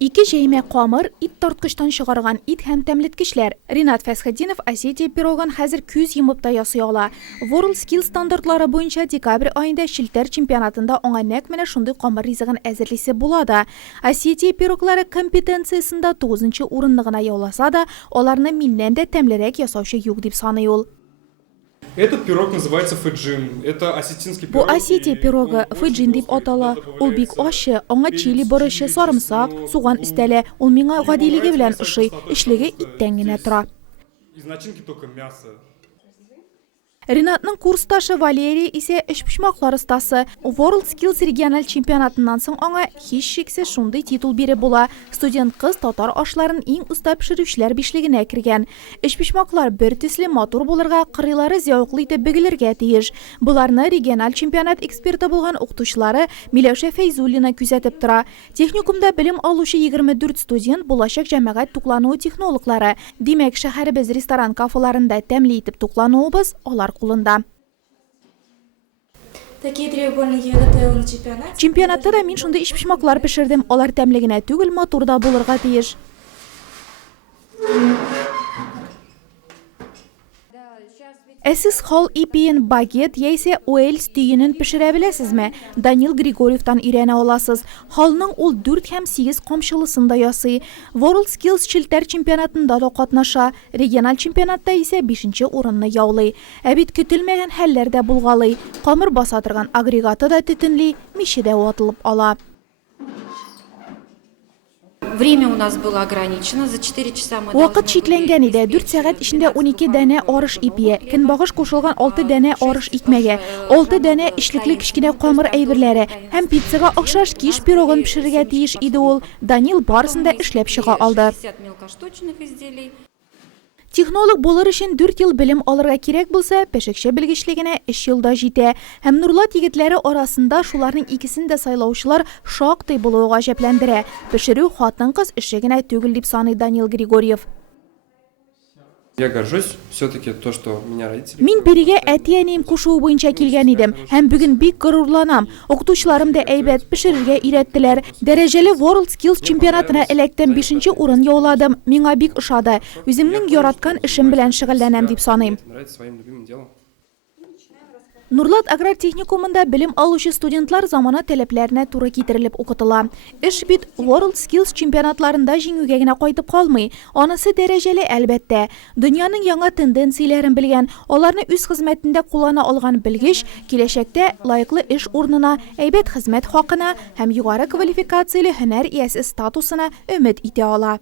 İki jeyme qamir, it tortqishdan шығарған it һәм тәмлеткечләр. Ринат Фәсхетдинов Осетия пирогын хәзер күз йомып та ясый ала. World Skill стандартлары буенча декабрь айында шилтәр чемпионатында аңа нәкъ менә шундый қамыр ризыгын әзерлисе булады. Осетия пироглары компетенциясында 9-нчы урынны гына яуласа да, аларны миннән дә тәмлерәк ясаучы юк дип саный ул. Этот пирог называется фэджин. Это осетинский Бу пирог. Осетия пирогы фэджин дип атала. Ул бик ачы, аңа чили борышы, сарымсак, суган өстәле. Ул миңа гадилеге белән ошый, эшлеге иттән генә тора. Из начинки только мясо. Ринатның курсташы Валерий исә эшпишмаклар остасы. World Skills региональ чемпионатыннан соң аңа һич шиксез шундый титул биреп була. Студент кыз татар ашларын иң уста пешерүчеләр бишлегенә кергән. Эшпишмаклар бер төсле матур булырга, кырыйлары зәвыклы итеп бөгелергә тиеш. Буларны региональ чемпионат эксперты булган укытучылары Миләүшә Фәйзуллина күзәтеп тора. Техникумда белем алучы 24 студент булачак җәмәгать туклануы технологлары. Димәк, шәһәребез ресторан кафеларында тәмле итеп туклануыбыз алар кулында. Такие треугольники я готовила на чемпионате. Чемпионатта да мин шундый ишпишмаклар пешердем, алар тәмле генә түгел, матур да булырга тиеш. Сез хал ипиен багет яисә уэльс түйенен пешерә беләсезме? Данил Григорьевтан өйрәнә аласыз. Халның ул 4 һәм 8 камчылысын да ясый. World Skills шилтәр чемпионатында да катнаша. Региональ чемпионатта исә 5-нче урынны яулый. Ә бит көтелмәгән хәлләр дә булгалый. Камыр баса торган агрегаты да төтенли, миче дә ватылып ала. Время у нас было ограничено, за 4 часа мы Вакыт чикләнгән иде. 4 сәгать эчендә 12 дәнә арыш ипие, көнбагыш кушылган 6 дәнә арыш икмәге, 6 дәнә ишлекле кичкенә камыр әйберләре һәм пиццага охшаш киш пирогын пешерергә тиеш иде ул. Данил барысын да эшләп чыга алды. 50 мелкоштучных изделий. Технолог булыр өчен 4 ел белем алырга кирәк булса, пешекче белгечлегенә 3 елда җитә. Һәм Нурлат егетләре арасында шуларның икесен дә сайлаучылар шактый булуы гаҗәпләндерә. Пешерү хатын-кыз эше генә түгел дип саный Данил Григорьев. Я горжусь все-таки то, что меня родители... Мин бирегә әти-әнием кушуы буенча килгән идем һәм бүген бик горурланам. Укытучыларым да әйбәт пешерергә өйрәттеләр. Дәрәҗәле World Skills чемпионатына эләктем, 5-нче урын яуладым. Миңа бик ошады. Үземнең яраткан эшем белән шөгыльләнәм дип саныйм. Нравится своим любимым делом. Нурлат аграр техникумында белем алучы студентлар замана таләпләренә туры китерелеп укытыла. Эш бит World Skills чемпионатларында җиңүгә генә кайтып калмый. Анысы дәрәҗәле әлбәттә. Дөньяның яңа тенденцияләрен белгән, аларны үз хезмәтендә куллана алган белгеч, киләчәктә лаеклы эш урынына, әйбәт хезмәт хакына һәм югары квалификацияле һөнәр иясе статусына өмет итә ала.